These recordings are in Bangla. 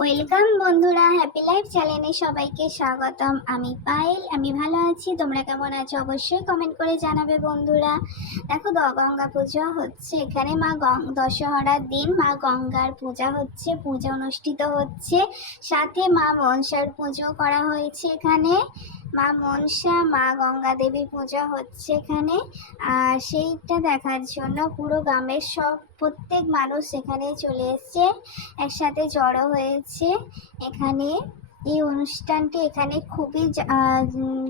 ওয়েলকাম বন্ধুরা, হ্যাপি লাইফ চ্যানেলে সবাইকে স্বাগতম। আমি পায়েল, আমি ভালো আছি। তোমরা কেমন আছো অবশ্যই কমেন্ট করে জানাবে বন্ধুরা। দেখো, গঙ্গা পূজা হচ্ছে এখানে। দশহরার দিন মা গঙ্গার পূজা হচ্ছে, পূজা অনুষ্ঠিত হচ্ছে। সাথে মা মনসার পুজো করা হয়েছে এখানে। মা মনসা, মা গঙ্গা দেবীর পূজা হচ্ছে এখানে। আর সেইটা দেখার জন্য পুরো গ্রামের প্রত্যেক মানুষ এখানে চলে এসছে, একসাথে জড়ো হয়েছে এখানে। এই অনুষ্ঠানটি এখানে খুবই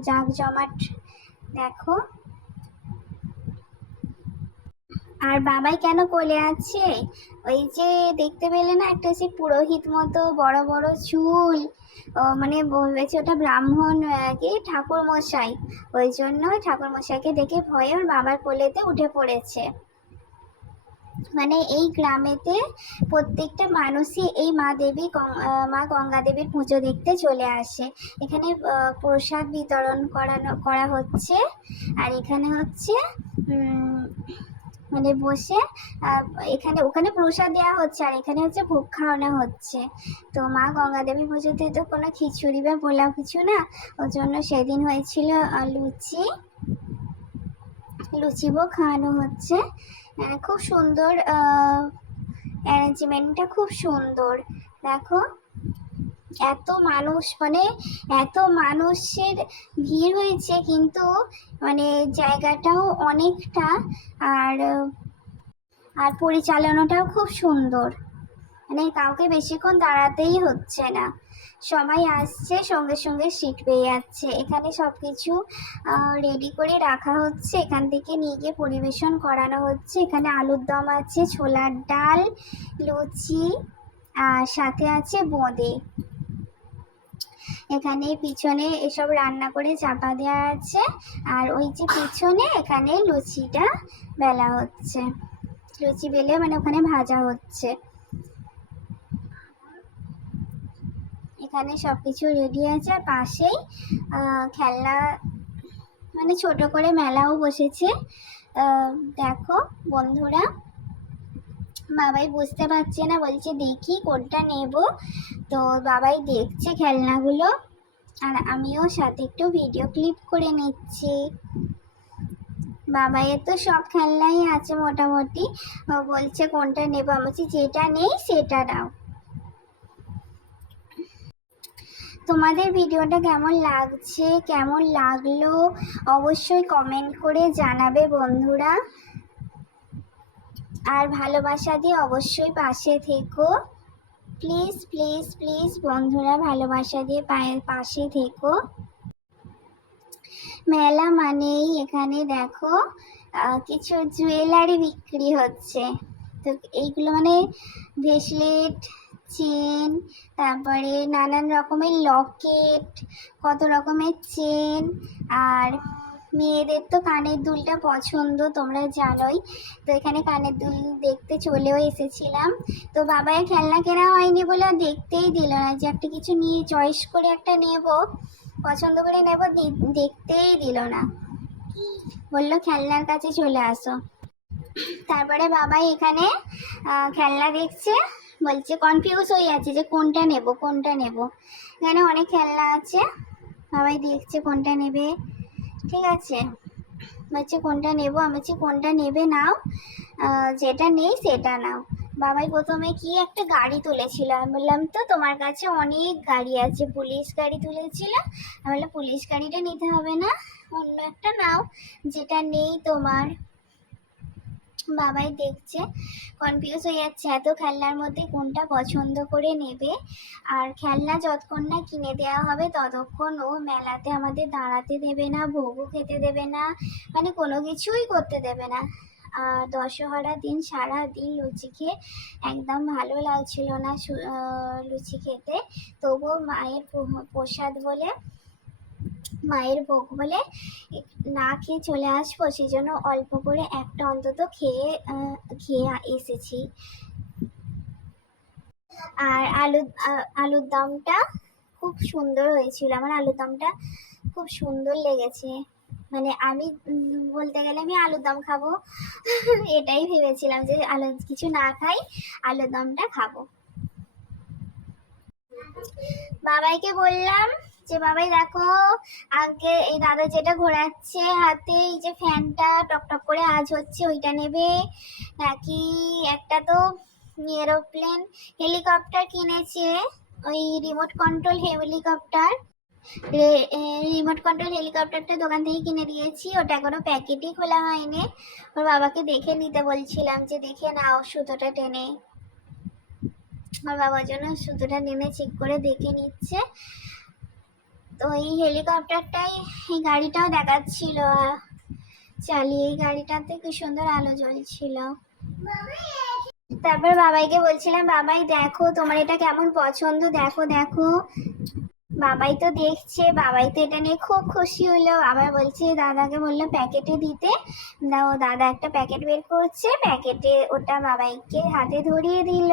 জাঁকজমাট। দেখো, আর বাবাই কেন কোলে আছে? ওই যে দেখতে পেলে না, একটা সে পুরোহিত মতো বড় বড় চুল, মানে বলেছে ওটা ব্রাহ্মণ কি ঠাকুর মশাই। ওই জন্য ঠাকুর মশাইকে দেখে ভয়ে ওর বাবার কোলেতে উঠে পড়েছে। মানে এই গ্রামেতে প্রত্যেকটা মানুষই এই মা গঙ্গা দেবীর পুজো দেখতে চলে আসে। এখানে প্রসাদ বিতরণ করা হচ্ছে। আর এখানে হচ্ছে মানে বসে ওখানে প্রসাদ দেওয়া হচ্ছে, আর এখানে হচ্ছে ভোগ খাওয়ানো হচ্ছে। তো মা গঙ্গা দেবীর পুজোতে তো কোনো খিচুড়ি বা পোলাও কিছু না, ওর জন্য সেদিন হয়েছিল লুচি ভোগ খাওয়ানো হচ্ছে। খুব সুন্দর, অ্যারেঞ্জমেন্টটা খুব সুন্দর। দেখো, এত মানুষ, মানে এত মানুষের ভিড় হয়েছে, কিন্তু মানে জায়গাটাও অনেকটা, আর আর পরিচালনাটাও খুব সুন্দর। মানে কাউকে বেশিক্ষণ দাঁড়াতেই হচ্ছে না, সবাই আসছে সঙ্গে সঙ্গে সিট পেয়ে যাচ্ছে। এখানে সব কিছু রেডি করে রাখা হচ্ছে, এখান থেকে নিয়ে গিয়ে পরিবেশন করানো হচ্ছে। এখানে আলুর দম আছে, ছোলার ডাল, লুচি, আর সাথে আছে বোঁদে। এখানে পিছনে এসব রান্না করে চাপা দেওয়া আছে, আর ওই যে পিছনে এখানে লুচিটা বেলা হচ্ছে, লুচি বেলে মানে ওখানে ভাজা হচ্ছে। এখানে সব কিছু রেডি আছে, আর পাশেই খেলনা, মানে ছোট করে মেলাও বসেছে। দেখো বন্ধুরা, বাবাই বুঝতে পারছে না, বলছে দেখি কোনটা নেব। তো বাবাই দেখছে খেলনাগুলো, আর আমিও সাথে একটু ভিডিও ক্লিপ করে নিচ্ছি। বাবাইয়ের তো সব খেলনাই আছে মোটামুটি। বলছে কোনটা নেবো, আমি বলছি যেটা নেই সেটা দাও। তোমাদের ভিডিওটা কেমন লাগছে, কেমন লাগলো অবশ্যই কমেন্ট করে জানাবে বন্ধুরা। আর ভালোবাসা দিয়ে অবশ্যই পাশে থেকো, প্লিজ প্লিজ প্লিজ বন্ধুরা, ভালোবাসা দিয়ে পাশে থেকো। মেলা মানেই এখানে দেখো কিছু জুয়েলারি বিক্রি হচ্ছে। তো এইগুলো মানে ব্রেসলেট, চেন, তারপরে নানান রকমের লকেট, কত রকমের চেন। আর মেয়েদের তো কানের দুলটা পছন্দ, তোমরা জানোই। তো এখানে কানের দুল দেখতে চলেও এসেছিলাম। তো বাবাই খেলনা কেনা হয়নি বলে দেখতেই দিল না, যে একটা কিছু নিয়ে চয়েস করে একটা নেব, পছন্দ করে নেব, দেখতেই দিল না, বললো খেলনার কাছে চলে আসো। তারপরে বাবাই এখানে খেলনা দেখছে, বলছে কনফিউজ হয়ে যাচ্ছে যে কোনটা নেব কোনটা নেব। এখানে অনেক খেলনা আছে, বাবাই দেখছে কোনটা নেবে। ঠিক আছে, বলছে কোনটা নেব, আমি বলছি কোনটা নেবে নাও, যেটা নেই সেটা নাও। বাবাই প্রথমে কি একটা গাড়ি তুলেছিল, আমি বললাম তো তোমার কাছে অনেক গাড়ি আছে, পুলিশ গাড়ি তুলেছিল। আমি বললাম পুলিশ গাড়িটা নিতে হবে না, অন্য একটা নাও, যেটা নেই তোমার। বাবাই দেখছে, কনফিউজ হয়ে যাচ্ছে এত খেলনার মধ্যে কোনটা পছন্দ করে নেবে। আর খেলনা যতক্ষণ না কিনে দেওয়া হবে ততক্ষণ ও মেলাতে আমাদের দাঁড়াতে দেবে না, ভোগও খেতে দেবে না, মানে কোনো কিছুই করতে দেবে না। আর দশহরার দিন সারা দিন লুচি খেয়ে একদম ভালো লাগছিল না লুচি খেতে। তবুও মায়ের প্রসাদ বলে, মায়ের ভোগ বলে না খেয়ে চলে আসবো, সেই জন্য অল্প করে একটা অন্তত খেয়ে এসেছি। আর আলুর দমটা খুব সুন্দর হয়েছিল, আমার আলুর দমটা খুব সুন্দর লেগেছে। মানে আমি বলতে গেলে আমি আলুর দম খাবো এটাই ভেবেছিলাম, যে কিছু না খাই, আলুর দমটা খাবো। বাবাইকে বললাম যে বাবাই দেখো আগে এই দাদা যেটা ঘোরাচ্ছে হাতে, এই যে ফ্যানটা টকটক করে আওয়াজ হচ্ছে ওইটা নেবে, নাকি একটা তো এরোপ্লেন হেলিকপ্টার কিনেছে, ওই remote control helicopter, remote control হেলিকপ্টারটা দোকান থেকে কিনে দিয়েছি, ওটা কোনো প্যাকেটই খোলা হয়নি। ওর বাবাকে দেখে নিতে বলছিলাম যে দেখে নাও সুতোটা টেনে, আমার বাবার জন্য সুতোটা টেনে চেক করে দেখে নিচ্ছে। তো এই হেলিকপ্টারটাই, এই গাড়িটাও দেখাচ্ছিল চালিয়ে, এই গাড়িটাতে কি সুন্দর আলো জ্বলছিল। তারপর বাবাইকে বলছিলাম বাবাই দেখো তোমার এটা কেমন পছন্দ, দেখো দেখো। বাবাই তো দেখছে, বাবাই তো এটা নিয়ে খুব খুশি হলো। আবার বলছে দাদাকে বললো প্যাকেটে দিতে, দাও দাদা একটা প্যাকেট বের করছে, প্যাকেটে ওটা বাবাইকে হাতে ধরিয়ে দিল।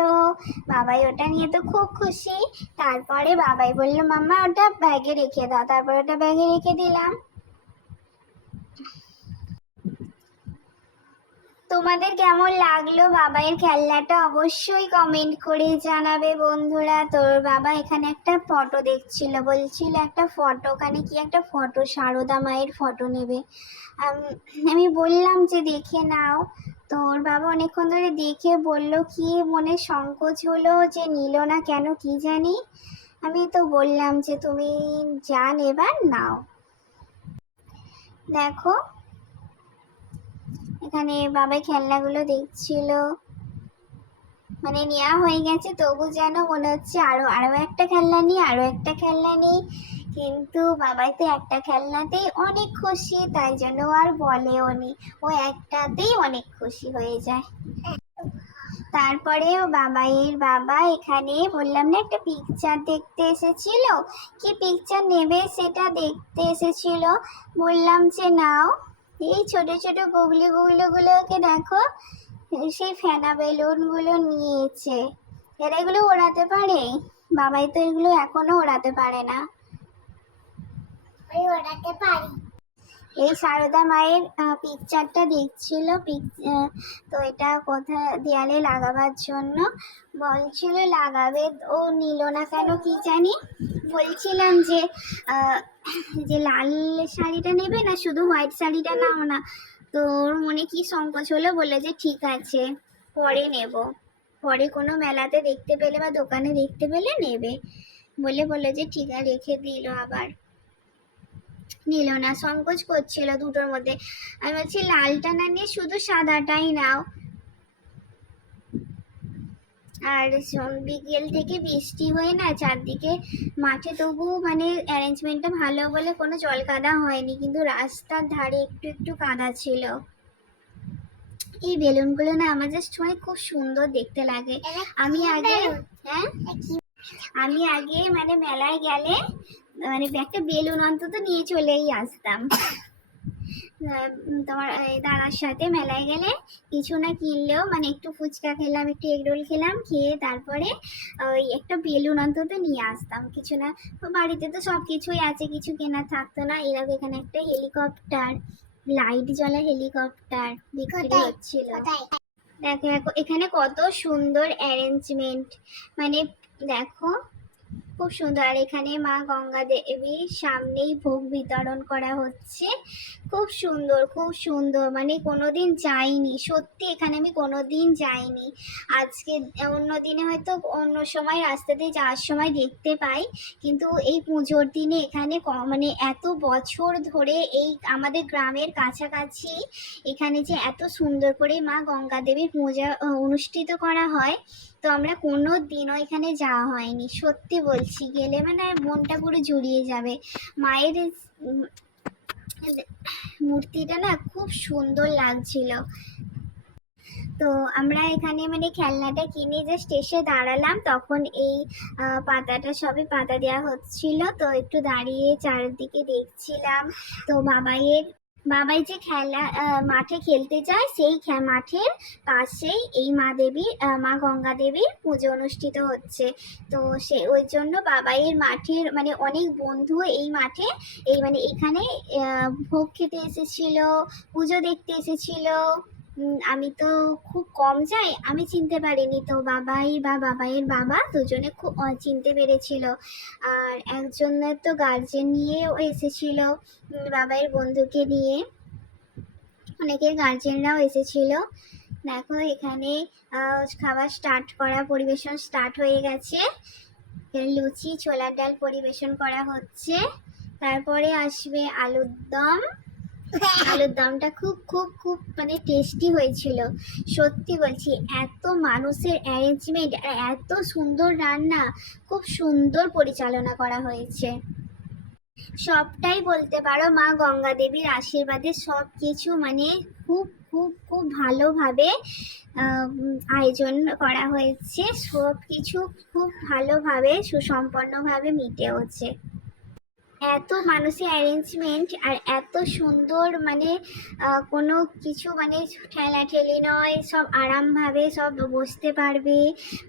বাবাই ওটা নিয়ে তো খুব খুশি। তারপরে বাবাই বললো মাম্মা ওটা ব্যাগে রেখে দাও, তারপর ওটা ব্যাগে রেখে দিলাম। তোমাদের কেমন লাগলো বাবাইয়ের খেলনাটা অবশ্যই কমেন্ট করে জানাবে বন্ধুরা। তোর বাবা এখানে একটা ফটো দেখছিল, বলছিল একটা ফটো, ওখানে কি একটা ফটো, সারদা মায়ের ফটো নেবে। আমি বললাম যে দেখে নাও। তোর বাবা অনেকক্ষণ ধরে দেখে বলল কি মনে সংকোচ হলো যে নিল না কেন কি জানি। আমি তো বললাম যে তুমি যা নেবার নাও। দেখো এখানে বাবাই খেলনাগুলো দেখছিল, মানে নেওয়া হয়ে গেছে তবু যেন মনে হচ্ছে আরো আরো একটা খেলনা নিই, আরো একটা খেলনা নিই। কিন্তু বাবাই তো একটা খেলনাতেই অনেক খুশি, তাই জন্য আর বলেও নি, ও একটাতেই অনেক খুশি হয়ে যায়। তারপরে ও বাবাইয়ের বাবা এখানে বললাম না একটা পিকচার দেখতে এসেছিল, কি পিকচার নেবে সেটা দেখতে এসেছিল। বললাম যে নাও। এই ছোট ছোট গুগলি গুলোকে দেখো, সেই ফেনা বেলুন গুলো নিয়েছে। এরা এগুলো ওড়াতে পারে, বাবাই তো এগুলো এখনো ওড়াতে পারে না। ওড়াতে পারি। এই সারদা মায়ের পিকচারটা দেখছিল, তো এটা কোথায় দেয়ালে লাগাবার জন্য বলছিল লাগাবে, ও নিল না কেন কি জানি। বলছিলাম যে যে লাল শাড়িটা নেবে না শুধু হোয়াইট শাড়িটা নাও না, তো ওর মনে কি সংকোচ হলো, বলে যে ঠিক আছে পরে নেব, পরে কোনো মেলাতে দেখতে পেলে বা দোকানে দেখতে পেলে নেবে বললো যে ঠিক আছে, রেখে দিল। আবার নিল না, সংকোচ করছিল দুটোর মধ্যে। আমি বলছি লালটা না নিয়ে শুধু সাদাটাই নাও। আর বিকেল থেকে বৃষ্টি হয়ে না চারদিকে মাঠে, তবু মানে অ্যারেঞ্জমেন্টটা ভালো বলে কোনো জল কাদা হয়নি, কিন্তু রাস্তার ধারে একটু একটু কাদা ছিল। এই বেলুনগুলো না আমার জাস্ট মানে খুব সুন্দর দেখতে লাগে। আমি আগে মানে মেলায় গেলে মানে একটা বেলুন অন্তত নিয়ে চলেই আসতাম। তোমার দাদার সাথে মেলায় গেলে কিছু না কিনলেও মানে একটু ফুচকা খেলাম, একটু এগরোল খেলাম, খেয়ে তারপরে ওই একটা বেলুন অন্তত নিয়ে আসতাম কিছু না। বাড়িতে তো সব কিছুই আছে, কিছু কেনা থাকতো না। এরকম এখানে একটা হেলিকপ্টার, লাইট জ্বলা হেলিকপ্টার বিক্রি হচ্ছিল। দেখো এখানে কত সুন্দর অ্যারেঞ্জমেন্ট, মানে দেখো খুব সুন্দর। আর এখানে মা গঙ্গা দেবীর সামনেই ভোগ বিতরণ করা হচ্ছে, খুব সুন্দর খুব সুন্দর। মানে কোনোদিন যাইনি সত্যি, এখানে আমি কোনোদিন যাইনি। আজকে অন্য দিনে হয়তো অন্য সময় রাস্তা দিয়ে যাওয়ার সময় দেখতে পাই, কিন্তু এই পুজোর দিনে এখানে মানে এত বছর ধরে এই আমাদের গ্রামের কাছাকাছি এখানে যে এত সুন্দর করে মা গঙ্গা দেবীর পূজা অনুষ্ঠিত করা হয়, তো আমরা কোনো দিনও এখানে যাওয়া হয়নি। সত্যি বলছি, গেলে মানে মনটা পুরো জুড়িয়ে যাবে। মায়ের মূর্তিটা না খুব সুন্দর লাগছিল। তো আমরা এখানে মানে খেলনাটা কিনে জাস্ট এসে দাঁড়ালাম, তখন এই পাতাটা সবে পাতা দেওয়া হচ্ছিল, তো একটু দাঁড়িয়ে চারিদিকে দেখছিলাম। তো বাবাই যে খেলা মাঠে খেলতে যায়, সেই মাঠের পাশেই এই মা গঙ্গা দেবীর পুজো অনুষ্ঠিত হচ্ছে। তো ওই জন্য বাবাইয়ের মাঠের মানে অনেক বন্ধু এই মাঠে এই মানে এখানে ভোগ খেতে এসেছিল, পুজো দেখতে এসেছিল। আমি তো খুব কম যাই, আমি চিনতে পারিনি, তো বাবাই বা বাবাইয়ের বাবা দুজনে খুব চিনতে পেরেছিল। আর একজনের তো গার্জেন নিয়েও এসেছিল, বাবাইয়ের বন্ধুকে নিয়ে অনেকের গার্জেনরাও এসেছিল। দেখো এখানে খাবার স্টার্ট করা, পরিবেশন স্টার্ট হয়ে গেছে। লুচি ছোলার ডাল পরিবেশন করা হচ্ছে, তারপরে আসবে আলুর দম। আলুর দমটা খুব খুব খুব মানে টেস্টি হয়েছিল, সত্যি বলছি। এত মানুষের অ্যারেঞ্জমেন্ট আর এত সুন্দর রান্না, খুব সুন্দর পরিচালনা করা হয়েছে। সবটাই বলতে পারো মা গঙ্গা দেবীর আশীর্বাদে সব কিছু মানে খুব খুব খুব ভালোভাবে আয়োজন করা হয়েছে, সব কিছু খুব ভালোভাবে সুসম্পন্নভাবে মিটেওছে। এত মানুষের অ্যারেঞ্জমেন্ট আর এত সুন্দর মানে কোনো কিছু মানে ঠেলাঠেলি নয়, সব আরামভাবে সব বসতে পারবে,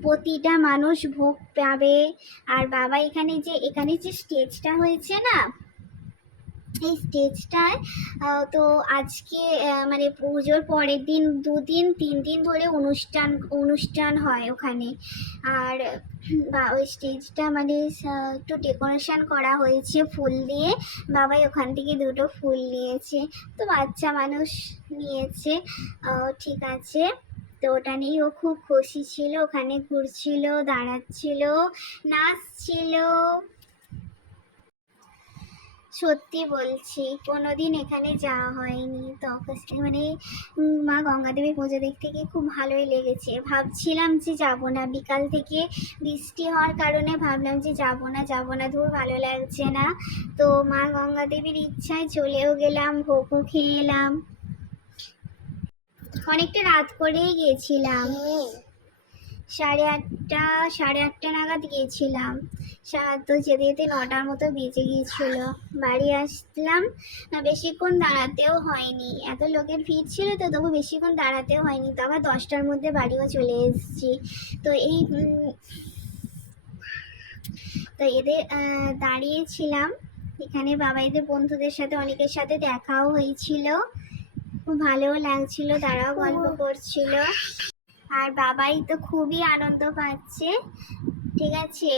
প্রতিটা মানুষ ভোগ পাবে। আর বাবা এখানে যে স্টেজটা হয়েছে না, এই স্টেজটায় তো আজকে মানে পুজোর পরের দিন 2 দিন 3 দিন ধরে অনুষ্ঠান হয় ওখানে। আর বা ওই স্টেজটা মানে একটু ডেকোরেশন করা হয়েছে ফুল দিয়ে, বাবাই ওখান থেকে 2টো ফুল নিয়েছে, তো বাচ্চা মানুষ নিয়েছে, ঠিক আছে। তো ওটা নিয়ে ও খুব খুশি ছিল, ওখানে ঘুরছিল, দাঁড়াচ্ছিল, নাচছিল। সত্যি বলছি কোনোদিন এখানে যাওয়া হয়নি, তো মানে মা গঙ্গা দেবীর পুজো দেখতে গিয়ে খুব ভালোই লেগেছে। ভাবছিলাম যে যাবো না, বিকাল থেকে বৃষ্টি হওয়ার কারণে ভাবলাম যে যাবো না, ধুর ভালো লাগছে না। তো মা গঙ্গা দেবীর ইচ্ছায় চলেও গেলাম, ভোগও খেয়ে এলাম। অনেকটা রাত করেই গিয়েছিলাম, 8:30 নাগাদ গিয়েছিলাম। তো যেতে যেতে 9টার মতো বেজে গিয়েছিল, বাড়ি আসলাম। বেশিক্ষণ দাঁড়াতেও হয়নি, এত লোকের ভিড় ছিল তো, তবু বেশিক্ষণ দাঁড়াতেও হয়নি, তো আবার 10টার মধ্যে বাড়িও চলে এসেছি। তো এদের দাঁড়িয়েছিলাম এখানে, বাবাইদের বন্ধুদের সাথে অনেকের সাথে দেখাও হয়েছিল, খুব ভালোও লাগছিল, তারাও গল্প করছিল। আর বাবাই তো খুবই আনন্দ পাচ্ছে, ঠিক আছে।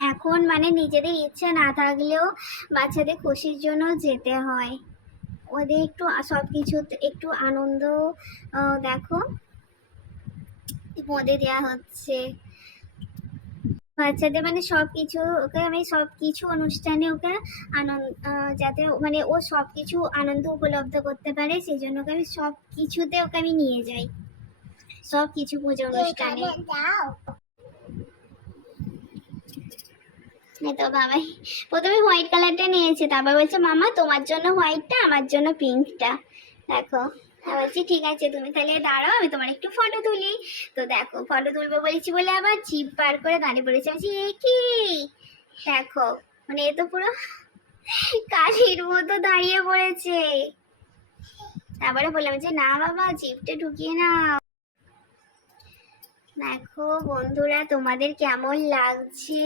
এখন মানে নিজেদের ইচ্ছা না থাকলেও বাচ্চাদের খুশির জন্য যেতে হয়, ওদের একটু সব কিছুতে একটু আনন্দ দেখো মধ্যে দেওয়া হচ্ছে বাচ্চাদের, মানে সব কিছু ওকে আমি সব কিছু অনুষ্ঠানে ওকে আনন্দ যাতে মানে ও সব কিছু আনন্দ উপলব্ধ করতে পারে, সেই জন্য ওকে আমি সব কিছুতে ওকে আমি নিয়ে যাই, সব কিছু পুজো অনুষ্ঠানে। তো বাবাই প্রথমে হোয়াইট কালারটা নিয়েছে, তারপর বলছে মামা তোমার জন্য হোয়াইটটা, আমার জন্য পিঙ্কটা। দেখো বলছি ঠিক আছে তুমি তাহলে দাঁড়াও, আমি তোমার একটু ফটো তুলি। তো দেখো ফটো তুলবো বলেছি বলে আবার জিপ বার করে দাঁড়িয়ে পড়েছে। বলছি এ কি, দেখো মানে এ তো পুরো কাশির মতো দাঁড়িয়ে পড়েছে। তারপরে বললাম যে না বাবা জিপটা ঢুকিয়ে না। দেখো বন্ধুরা তোমাদের কেমন লাগছে।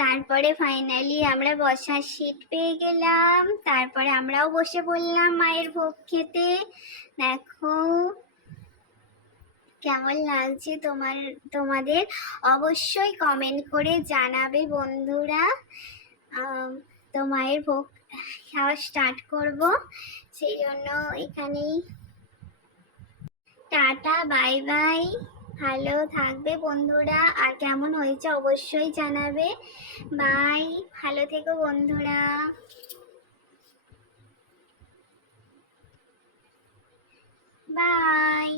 তারপরে ফাইনালি আমরা বসার সিট পেয়ে গেলাম, তারপরে আমরাও বসে পড়লাম মায়ের ভোগ খেতে। দেখো কেমন লাগছে তোমাদের অবশ্যই কমেন্ট করে জানাবে বন্ধুরা। তো মায়ের ভোগ খাওয়া স্টার্ট করব, সেই জন্য এখানেই টাটা বাই বাই, ভালো থাকবে বন্ধুরা, আর কেমন হয়েছে অবশ্যই জানাবে। বাই, ভালো থেকো বন্ধুরা, বাই।